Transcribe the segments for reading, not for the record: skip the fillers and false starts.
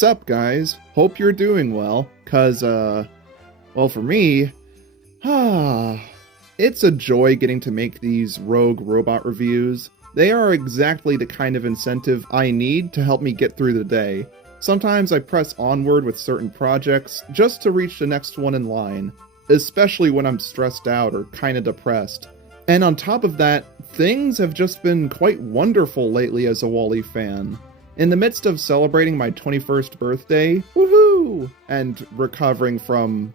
Sup, guys? Hope you're doing well, cause, well, for me, it's a joy getting to make these rogue robot reviews. They are exactly the kind of incentive I need to help me get through the day. Sometimes I press onward with certain projects just to reach the next one in line, especially when I'm stressed out or kinda depressed. And on top of that, things have just been quite wonderful lately as a Wall-E fan. In the midst of celebrating my 21st birthday, woohoo, and recovering from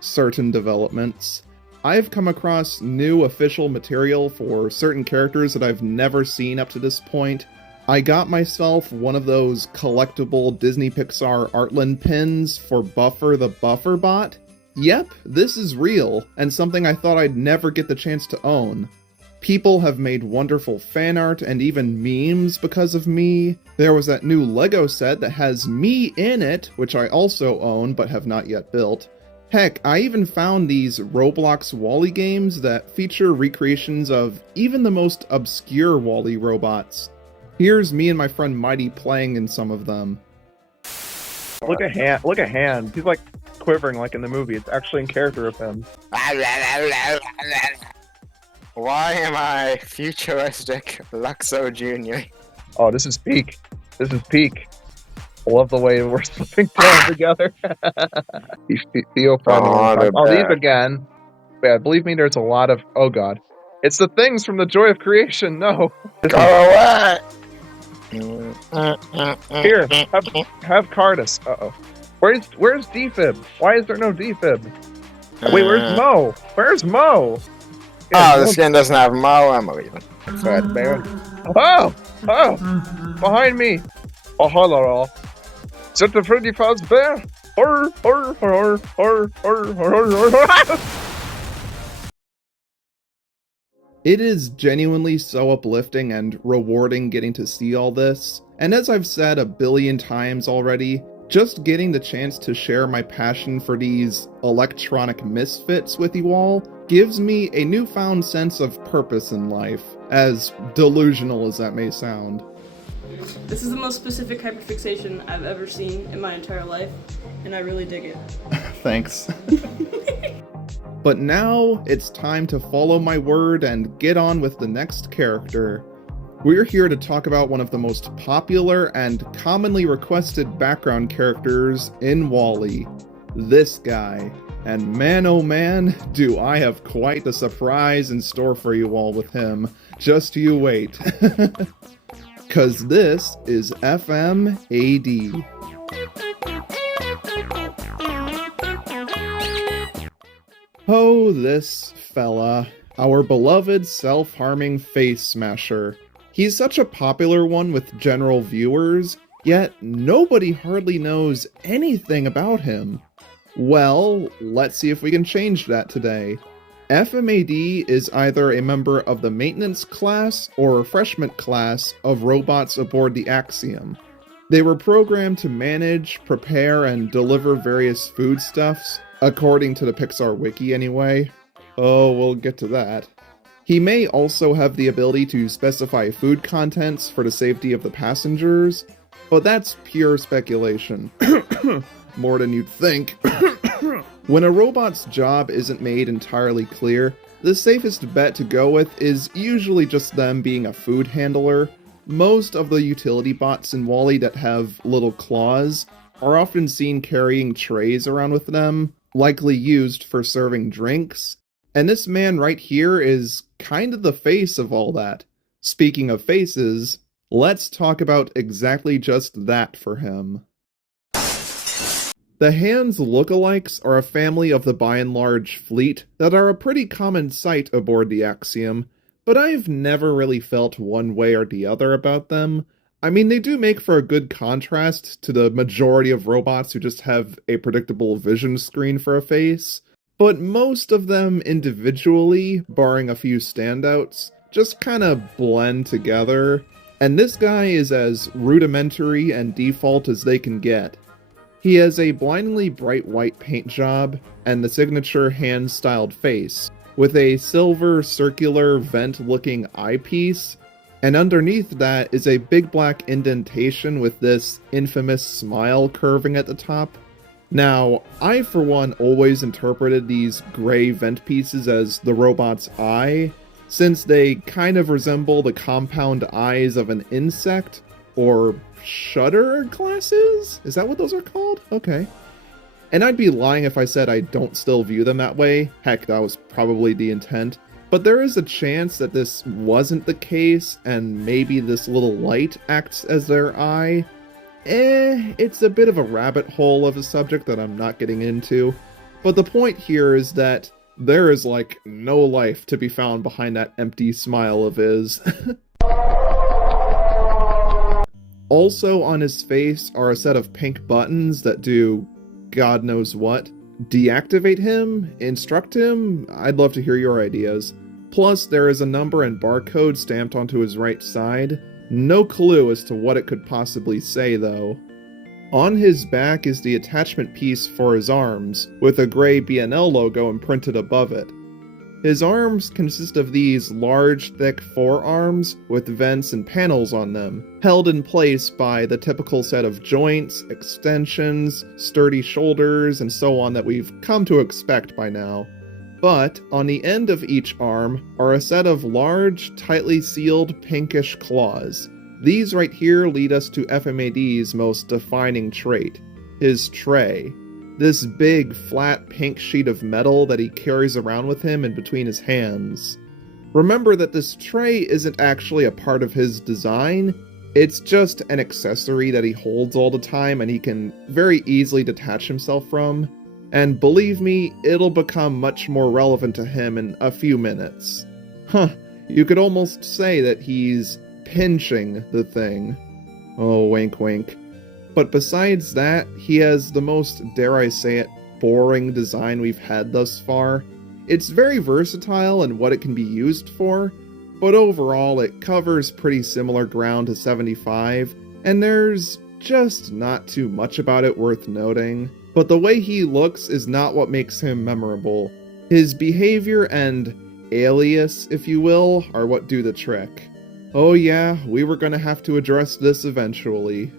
certain developments, I've come across new official material for certain characters that I've never seen up to this point. I got myself one of those collectible Disney Pixar Artland pins for Buffer the Buffer Bot. Yep, this is real, and something I thought I'd never get the chance to own. People have made wonderful fan art and even memes because of me. There was that new Lego set that has me in it, which I also own but have not yet built. Heck, I even found these Roblox Wall-E games that feature recreations of even the most obscure Wall-E robots. Here's me and my friend Mighty playing in some of them. Look at hand. He's like quivering like in the movie. It's actually in character of him. Why am I futuristic Luxo Jr.? Oh, this is peak. This is peak. I love the way we're slipping down together. Theo finally. Oh, these again. Yeah, believe me, there's a lot of. Oh god, it's the things from the Joy of Creation. No. Go away. Here, have Cardus. Uh-oh. Where's Defib? Why is there no Defib? Wait, where's Mo? Where's Mo? Yeah, oh, the skin doesn't have Mo. I'm leaving. Fred Bear. Oh! Behind me! Oh, hello. Is it the Freddy Fazbear? It is genuinely so uplifting and rewarding getting to see all this, and as I've said a billion times already, just getting the chance to share my passion for these electronic misfits with you all gives me a newfound sense of purpose in life, as delusional as that may sound. This is the most specific hyperfixation I've ever seen in my entire life, and I really dig it. Thanks. But now, it's time to follow my word and get on with the next character. We're here to talk about one of the most popular and commonly requested background characters in Wall-E, this guy. And man oh man, do I have quite the surprise in store for you all with him. Just you wait. 'Cause this is FMAD. Oh, this fella. Our beloved self-harming face smasher. He's such a popular one with general viewers, yet nobody hardly knows anything about him. Well, let's see if we can change that today. FMAD is either a member of the maintenance class or refreshment class of robots aboard the Axiom. They were programmed to manage, prepare, and deliver various foodstuffs, according to the Pixar wiki anyway. Oh, we'll get to that. He may also have the ability to specify food contents for the safety of the passengers, but that's pure speculation. More than you'd think. When a robot's job isn't made entirely clear, the safest bet to go with is usually just them being a food handler. Most of the utility bots in Wall-E that have little claws are often seen carrying trays around with them, likely used for serving drinks. And this man right here is kind of the face of all that. Speaking of faces, let's talk about exactly just that for him. The Hands lookalikes are a family of the by and large fleet that are a pretty common sight aboard the Axiom, but I've never really felt one way or the other about them. I mean, they do make for a good contrast to the majority of robots who just have a predictable vision screen for a face, but most of them individually, barring a few standouts, just kinda blend together, and this guy is as rudimentary and default as they can get. He has a blindingly bright white paint job and the signature hand-styled face, with a silver circular vent-looking eyepiece, And underneath that is a big black indentation with this infamous smile curving at the top. Now, I for one always interpreted these gray vent pieces as the robot's eye, since they kind of resemble the compound eyes of an insect, or shutter glasses? Is that what those are called? Okay. And I'd be lying if I said I don't still view them that way. Heck, that was probably the intent. But there is a chance that this wasn't the case, and maybe this little light acts as their eye. It's a bit of a rabbit hole of a subject that I'm not getting into. But the point here is that there is like no life to be found behind that empty smile of his. Also on his face are a set of pink buttons that do God knows what. Deactivate him? Instruct him? I'd love to hear your ideas. Plus, there is a number and barcode stamped onto his right side. No clue as to what it could possibly say, though. On his back is the attachment piece for his arms, with a gray BNL logo imprinted above it. His arms consist of these large, thick forearms with vents and panels on them, held in place by the typical set of joints, extensions, sturdy shoulders, and so on that we've come to expect by now. But on the end of each arm are a set of large, tightly sealed pinkish claws. These right here lead us to FMAD's most defining trait, his tray. This big, flat, pink sheet of metal that he carries around with him in between his hands. Remember that this tray isn't actually a part of his design, it's just an accessory that he holds all the time and he can very easily detach himself from. And believe me, it'll become much more relevant to him in a few minutes. You could almost say that he's pinching the thing. Oh, wink wink. But besides that, he has the most, dare I say it, boring design we've had thus far. It's very versatile in what it can be used for, but overall it covers pretty similar ground to 75, and there's just not too much about it worth noting. But the way he looks is not what makes him memorable. His behavior and alias, if you will, are what do the trick. Oh yeah, we were gonna have to address this eventually.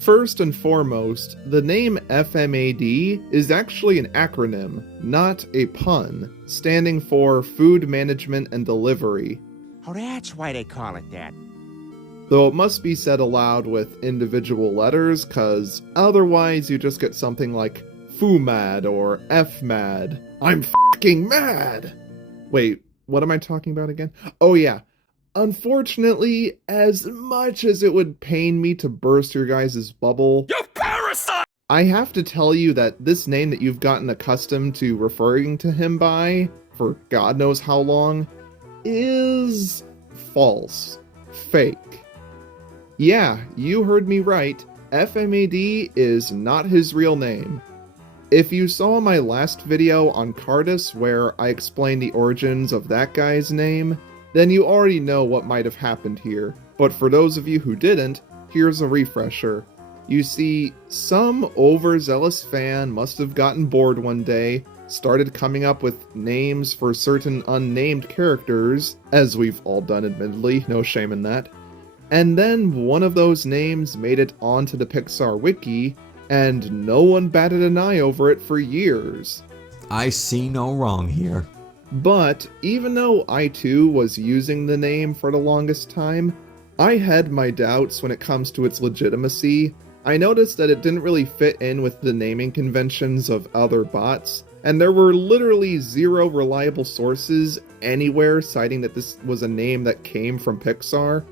First and foremost, the name FMAD is actually an acronym, not a pun, standing for Food Management and Delivery. Oh, that's why they call it that. Though it must be said aloud with individual letters, cause otherwise you just get something like FMAD or FMAD. I'm f***ing mad! Wait, what am I talking about again? Oh yeah. Unfortunately, as much as it would pain me to burst your guys' bubble, you parasite! I have to tell you that this name that you've gotten accustomed to referring to him by, for God knows how long, is false. Fake. Yeah, you heard me right. FMAD is not his real name. If you saw my last video on Cardus where I explained the origins of that guy's name, then you already know what might have happened here. But for those of you who didn't, here's a refresher. You see, some overzealous fan must have gotten bored one day, started coming up with names for certain unnamed characters, as we've all done admittedly, no shame in that. And then one of those names made it onto the Pixar wiki, and no one batted an eye over it for years. I see no wrong here. But even though I too was using the name for the longest time, I had my doubts when it comes to its legitimacy. I noticed that it didn't really fit in with the naming conventions of other bots, and there were literally zero reliable sources anywhere citing that this was a name that came from Pixar,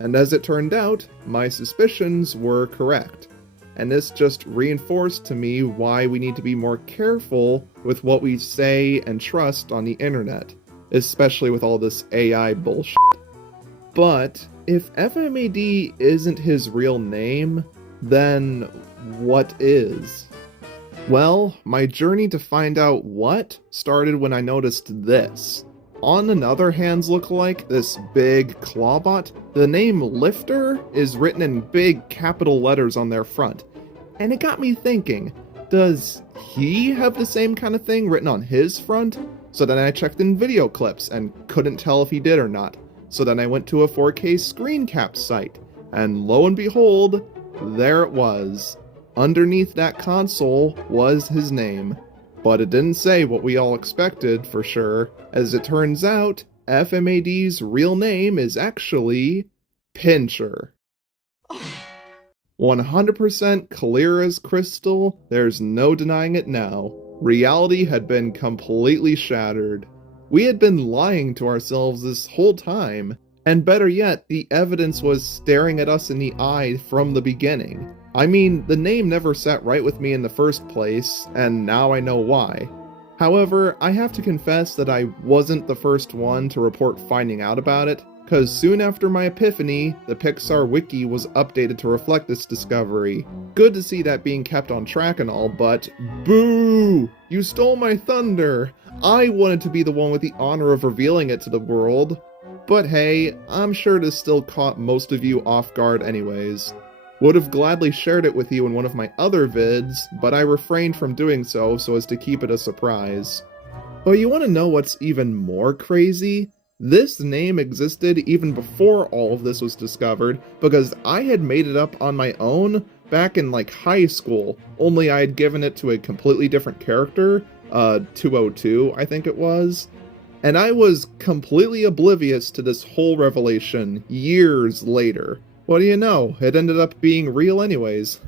and as it turned out, my suspicions were correct. And this just reinforced to me why we need to be more careful with what we say and trust on the internet, especially with all this AI bullshit. But if FMAD isn't his real name, then what is? Well, my journey to find out what started when I noticed this. On another Hands lookalike, this big clawbot, the name Lifter is written in big capital letters on their front. And it got me thinking, does he have the same kind of thing written on his front? So then I checked in video clips and couldn't tell if he did or not. So then I went to a 4K screen cap site, and lo and behold, there it was. Underneath that console was his name. But it didn't say what we all expected, for sure. As it turns out, FMAD's real name is actually Pincher. 100% clear as crystal, there's no denying it now. Reality had been completely shattered. We had been lying to ourselves this whole time. And better yet, the evidence was staring at us in the eye from the beginning. I mean, the name never sat right with me in the first place, and now I know why. However, I have to confess that I wasn't the first one to report finding out about it, because soon after my epiphany, the Pixar wiki was updated to reflect this discovery. Good to see that being kept on track and all, but boo! You stole my thunder! I wanted to be the one with the honor of revealing it to the world. But hey, I'm sure this still caught most of you off guard anyways. Would have gladly shared it with you in one of my other vids, but I refrained from doing so as to keep it a surprise. But you want to know what's even more crazy? This name existed even before all of this was discovered, because I had made it up on my own back in like high school, only I had given it to a completely different character, 202 I think it was. And I was completely oblivious to this whole revelation years later. What do you know, it ended up being real anyways.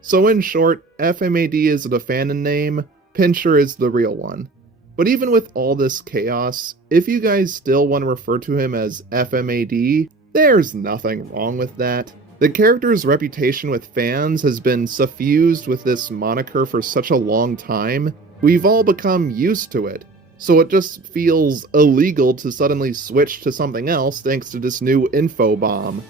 So in short, FMAD is the fanon name, Pincher is the real one. But even with all this chaos, if you guys still want to refer to him as FMAD, there's nothing wrong with that. The character's reputation with fans has been suffused with this moniker for such a long time, we've all become used to it. So it just feels illegal to suddenly switch to something else thanks to this new info bomb.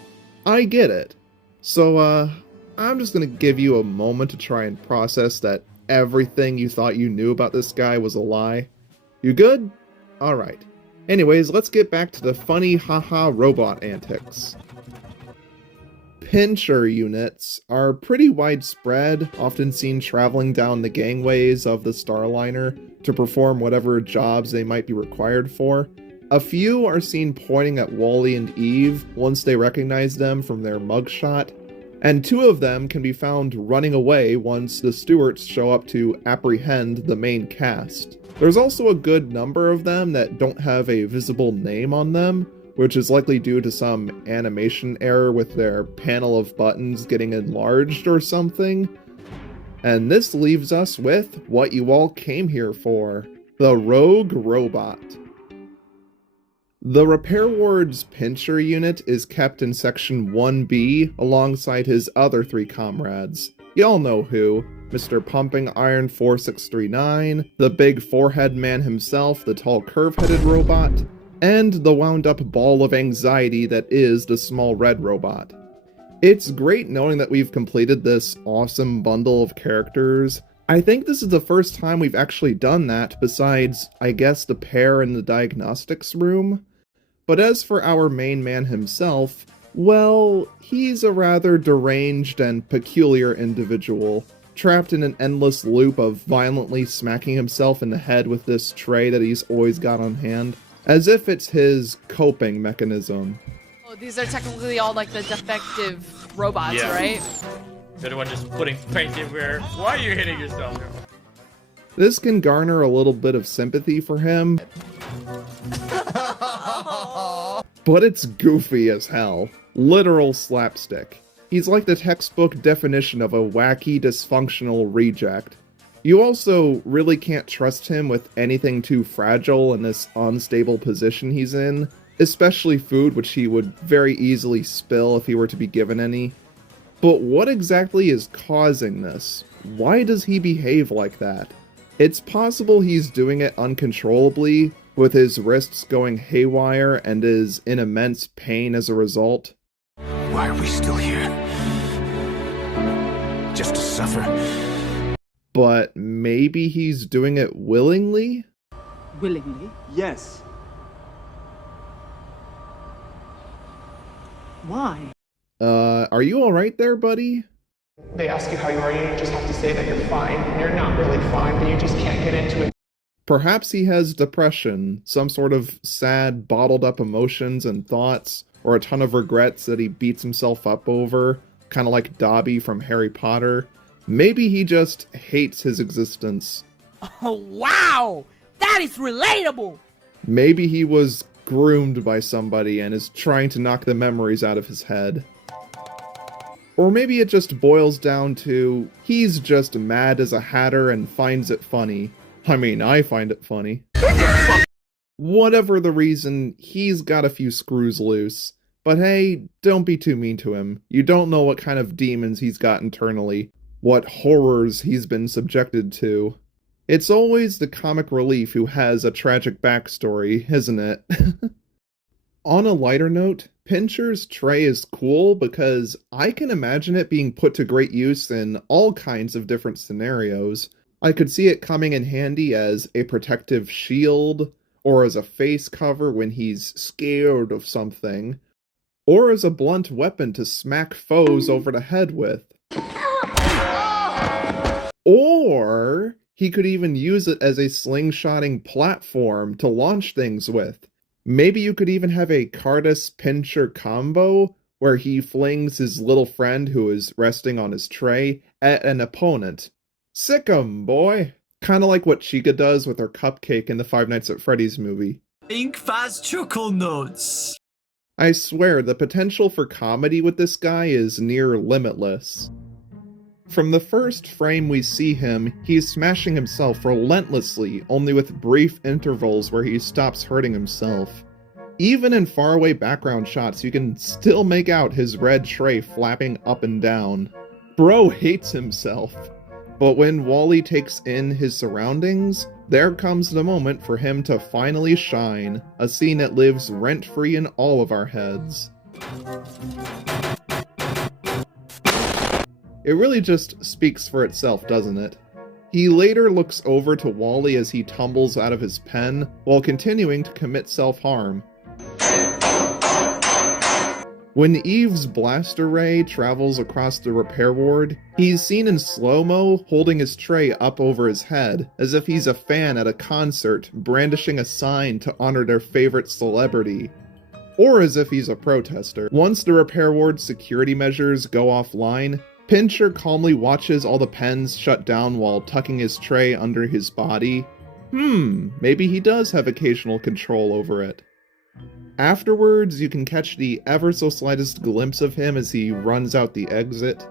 I get it. So, I'm just gonna give you a moment to try and process that everything you thought you knew about this guy was a lie. You good? Alright. Anyways, let's get back to the funny haha robot antics. Pincher units are pretty widespread, often seen traveling down the gangways of the Starliner to perform whatever jobs they might be required for. A few are seen pointing at Wally and Eve once they recognize them from their mugshot, and 2 of them can be found running away once the stewards show up to apprehend the main cast. There's also a good number of them that don't have a visible name on them, which is likely due to some animation error with their panel of buttons getting enlarged or something. And this leaves us with what you all came here for, the Rogue Robot. The Repair Ward's Pincher unit is kept in Section 1B alongside his other 3 comrades. Y'all know who. Mr. Pumping Iron 4639, the big forehead man himself, the tall curve-headed robot, and the wound-up ball of anxiety that is the small red robot. It's great knowing that we've completed this awesome bundle of characters. I think this is the first time we've actually done that, besides, I guess, the pair in the diagnostics room. But as for our main man himself, well, he's a rather deranged and peculiar individual, trapped in an endless loop of violently smacking himself in the head with this tray that he's always got on hand, as if it's his coping mechanism. Oh, these are technically all like the defective robots, right? They're the one just putting paint everywhere. Why are you hitting yourself? This can garner a little bit of sympathy for him, but it's goofy as hell. Literal slapstick. He's like the textbook definition of a wacky, dysfunctional reject. You also really can't trust him with anything too fragile in this unstable position he's in, especially food, which he would very easily spill if he were to be given any. But what exactly is causing this? Why does he behave like that? It's possible he's doing it uncontrollably, with his wrists going haywire and is in immense pain as a result. Why are we still here? Just to suffer? But maybe he's doing it willingly? Willingly? Yes. Why? Are you alright there, buddy? They ask you how you are, you just have to say that you're fine. And you're not really fine, but you just can't get into it. Perhaps he has depression, some sort of sad, bottled up emotions and thoughts, or a ton of regrets that he beats himself up over, kind of like Dobby from Harry Potter. Maybe he just hates his existence. Oh, wow! That is relatable! Maybe he was groomed by somebody and is trying to knock the memories out of his head. Or maybe it just boils down to, he's just mad as a hatter and finds it funny. I mean, I find it funny. Whatever the reason, he's got a few screws loose. But hey, don't be too mean to him. You don't know what kind of demons he's got internally, what horrors he's been subjected to. It's always the comic relief who has a tragic backstory, isn't it? On a lighter note, Pincher's tray is cool because I can imagine it being put to great use in all kinds of different scenarios. I could see it coming in handy as a protective shield, or as a face cover when he's scared of something, or as a blunt weapon to smack foes over the head with. Or he could even use it as a slingshotting platform to launch things with. Maybe you could even have a Cardus-Pincher combo, where he flings his little friend who is resting on his tray at an opponent. Sick 'em, boy! Kinda like what Chica does with her cupcake in the Five Nights at Freddy's movie. Ink fast chocolate notes. I swear, the potential for comedy with this guy is near limitless. From the first frame we see him, he's smashing himself relentlessly, only with brief intervals where he stops hurting himself. Even in faraway background shots, you can still make out his red tray flapping up and down. Bro hates himself. But when Wally takes in his surroundings, there comes the moment for him to finally shine, a scene that lives rent-free in all of our heads. It really just speaks for itself, doesn't it? He later looks over to Wally as he tumbles out of his pen, while continuing to commit self-harm. When Eve's blaster ray travels across the repair ward, he's seen in slow-mo holding his tray up over his head, as if he's a fan at a concert brandishing a sign to honor their favorite celebrity. Or as if he's a protester. Once the repair ward's security measures go offline, Pincher calmly watches all the pens shut down while tucking his tray under his body. Maybe he does have occasional control over it. Afterwards, you can catch the ever so slightest glimpse of him as he runs out the exit.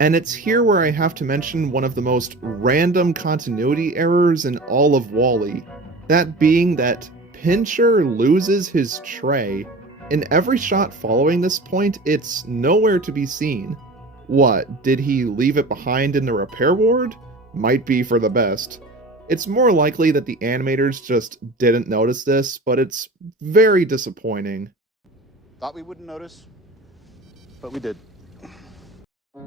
And it's here where I have to mention one of the most random continuity errors in all of Wall-E. That being that Pincher loses his tray. In every shot following this point, it's nowhere to be seen. What, did he leave it behind in the repair ward? Might be for the best. It's more likely that the animators just didn't notice this, but it's very disappointing. Thought we wouldn't notice, but we did.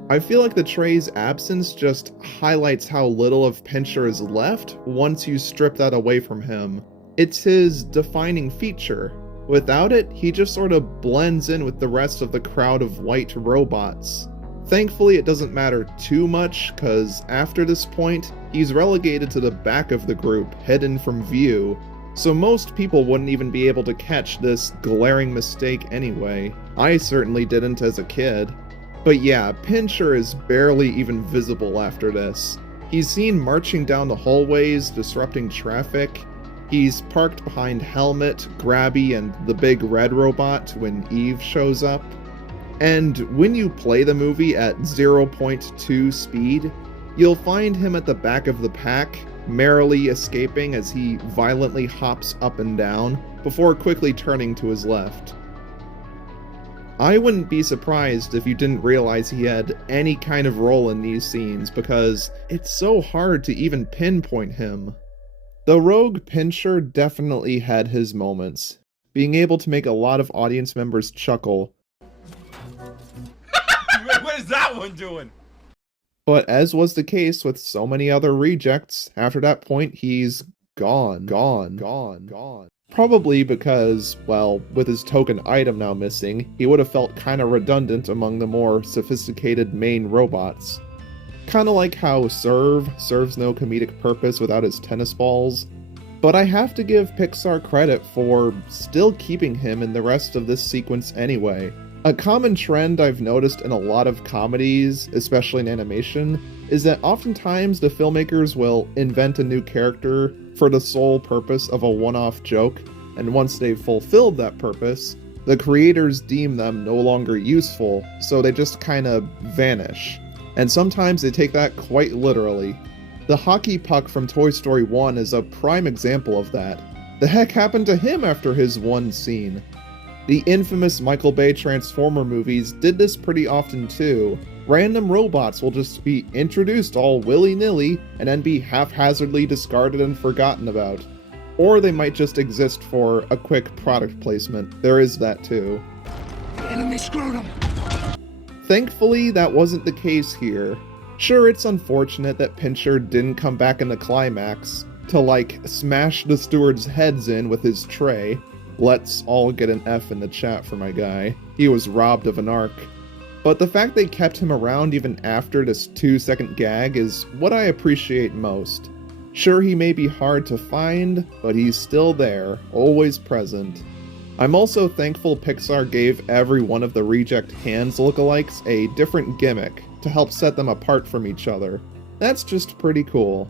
I feel like the tray's absence just highlights how little of Pincher is left once you strip that away from him. It's his defining feature. Without it, he just sort of blends in with the rest of the crowd of white robots. Thankfully, it doesn't matter too much, cause after this point, he's relegated to the back of the group, hidden from view, so most people wouldn't even be able to catch this glaring mistake anyway. I certainly didn't as a kid. But yeah, Pincher is barely even visible after this. He's seen marching down the hallways, disrupting traffic. He's parked behind Helmet, Grabby, and the big red robot when Eve shows up. And when you play the movie at 0.2 speed, you'll find him at the back of the pack, merrily escaping as he violently hops up and down, before quickly turning to his left. I wouldn't be surprised if you didn't realize he had any kind of role in these scenes, because it's so hard to even pinpoint him. The rogue Pincher definitely had his moments, being able to make a lot of audience members chuckle. What is that one doing? But as was the case with so many other rejects, after that point he's gone. Probably because, well, with his token item now missing, he would have felt kinda redundant among the more sophisticated main robots. Kinda like how serves no comedic purpose without his tennis balls. But I have to give Pixar credit for still keeping him in the rest of this sequence anyway. A common trend I've noticed in a lot of comedies, especially in animation, is that oftentimes the filmmakers will invent a new character for the sole purpose of a one-off joke, and once they've fulfilled that purpose, the creators deem them no longer useful, so they just kinda vanish. And sometimes they take that quite literally. The hockey puck from Toy Story 1 is a prime example of that. The heck happened to him after his one scene? The infamous Michael Bay Transformer movies did this pretty often too. Random robots will just be introduced all willy-nilly and then be haphazardly discarded and forgotten about. Or they might just exist for a quick product placement. There is that too. Enemy scrotum! Thankfully, that wasn't the case here. Sure, it's unfortunate that Pincher didn't come back in the climax to, like, smash the stewards' heads in with his tray. Let's all get an F in the chat for my guy. He was robbed of an arc. But the fact they kept him around even after this 2-second gag is what I appreciate most. Sure, he may be hard to find, but he's still there, always present. I'm also thankful Pixar gave every one of the reject Hands lookalikes a different gimmick to help set them apart from each other. That's just pretty cool.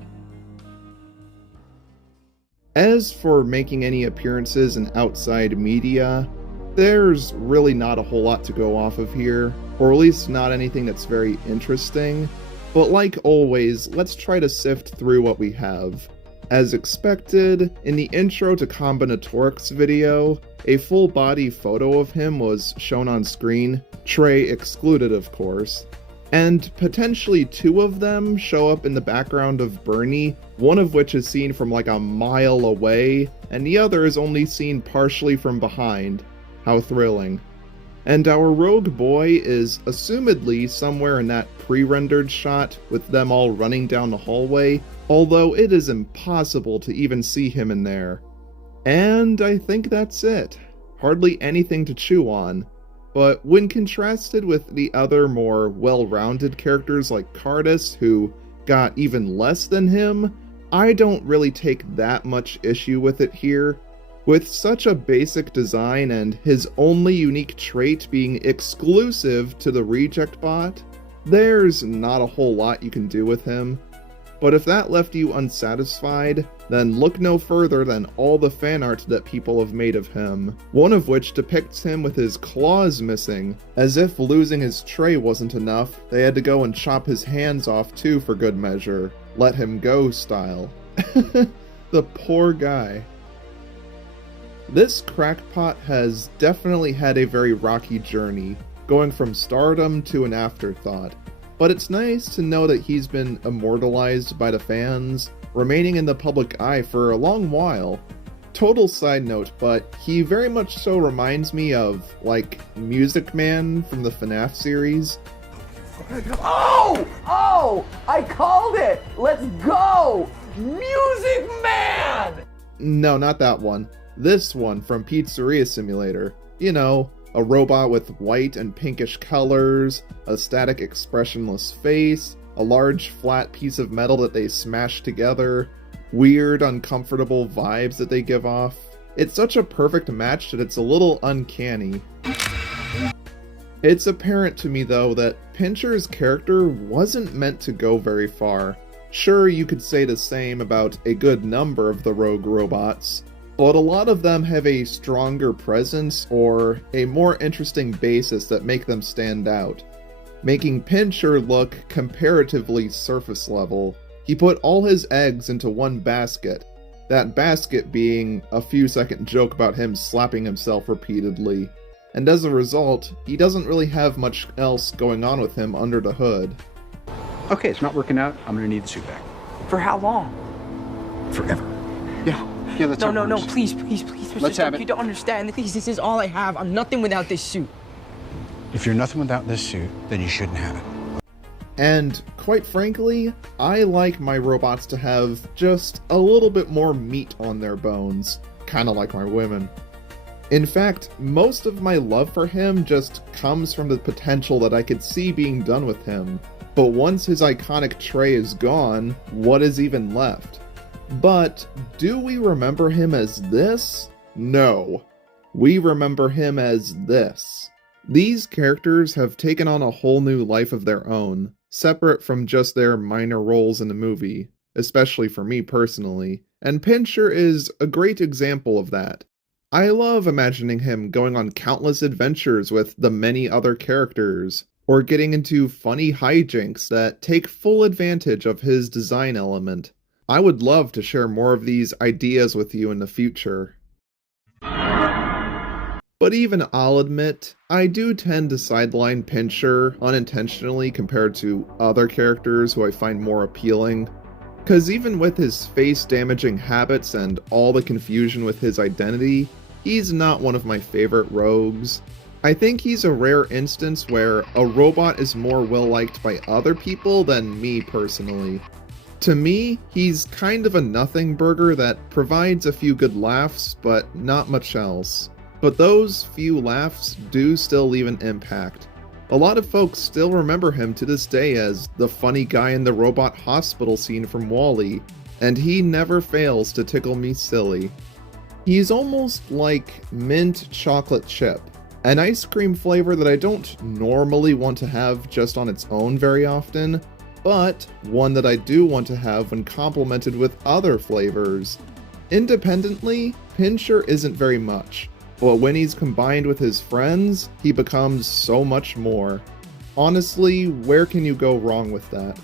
As for making any appearances in outside media, there's really not a whole lot to go off of here, or at least not anything that's very interesting, but like always, let's try to sift through what we have. As expected, in the intro to Combinatoric's video, a full-body photo of him was shown on screen, Trey excluded of course, and potentially 2 of them show up in the background of Bernie, one of which is seen from like a mile away, and the other is only seen partially from behind. How thrilling. And our rogue boy is assumedly somewhere in that pre-rendered shot with them all running down the hallway, although it is impossible to even see him in there. And I think that's it. Hardly anything to chew on. But when contrasted with the other more well-rounded characters like Cardus, who got even less than him, I don't really take that much issue with it here. With such a basic design and his only unique trait being exclusive to the reject bot, there's not a whole lot you can do with him. But if that left you unsatisfied, then look no further than all the fan art that people have made of him, one of which depicts him with his claws missing, as if losing his tray wasn't enough, they had to go and chop his hands off too for good measure, let him go style. The poor guy. This crackpot has definitely had a very rocky journey, going from stardom to an afterthought. But it's nice to know that he's been immortalized by the fans, remaining in the public eye for a long while. Total side note, but he very much so reminds me of, like, Music Man from the FNAF series. Oh! Oh! I called it! Let's go! Music Man! No, not that one. This one from Pizzeria Simulator. You know, a robot with white and pinkish colors, a static expressionless face, a large flat piece of metal that they smash together, weird uncomfortable vibes that they give off. It's such a perfect match that it's a little uncanny. It's apparent to me though that Pincher's character wasn't meant to go very far. Sure, you could say the same about a good number of the rogue robots, but a lot of them have a stronger presence or a more interesting basis that make them stand out, making Pincher look comparatively surface level. He put all his eggs into one basket, that basket being a few-second joke about him slapping himself repeatedly, and as a result, he doesn't really have much else going on with him under the hood. Okay, it's not working out. I'm gonna need the suit back. For how long? Forever. Yeah, that's No, how it no, works. please, Let's have it. You don't understand. Please, this is all I have. I'm nothing without this suit. If you're nothing without this suit, then you shouldn't have it. And quite frankly, I like my robots to have just a little bit more meat on their bones, kinda like my women. In fact, most of my love for him just comes from the potential that I could see being done with him. But once his iconic tray is gone, what is even left? But do we remember him as this? No. We remember him as this. These characters have taken on a whole new life of their own, separate from just their minor roles in the movie, especially for me personally, and Pincher is a great example of that. I love imagining him going on countless adventures with the many other characters, or getting into funny hijinks that take full advantage of his design element. I would love to share more of these ideas with you in the future. But even I'll admit, I do tend to sideline Pincher unintentionally compared to other characters who I find more appealing. Cause even with his face-damaging habits and all the confusion with his identity, he's not one of my favorite rogues. I think he's a rare instance where a robot is more well-liked by other people than me personally. To me, he's kind of a nothing burger that provides a few good laughs, but not much else. But those few laughs do still leave an impact. A lot of folks still remember him to this day as the funny guy in the robot hospital scene from WALL-E, and he never fails to tickle me silly. He's almost like mint chocolate chip, an ice cream flavor that I don't normally want to have just on its own very often, but one that I do want to have when complemented with other flavors. Independently, Pincher isn't very much, but when he's combined with his friends, he becomes so much more. Honestly, where can you go wrong with that?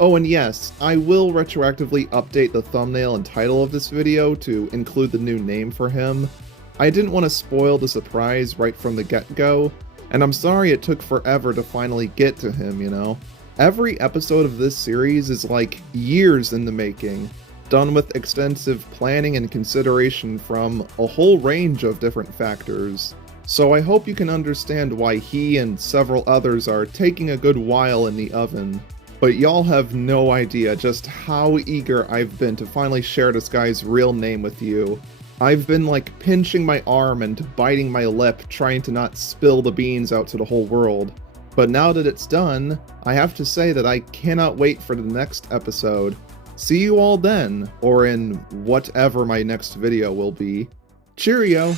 Oh, and yes, I will retroactively update the thumbnail and title of this video to include the new name for him. I didn't want to spoil the surprise right from the get-go, and I'm sorry it took forever to finally get to him, you know? Every episode of this series is like years in the making, done with extensive planning and consideration from a whole range of different factors. So I hope you can understand why he and several others are taking a good while in the oven. But y'all have no idea just how eager I've been to finally share this guy's real name with you. I've been like pinching my arm and biting my lip trying to not spill the beans out to the whole world. But now that it's done, I have to say that I cannot wait for the next episode. See you all then, or in whatever my next video will be. Cheerio!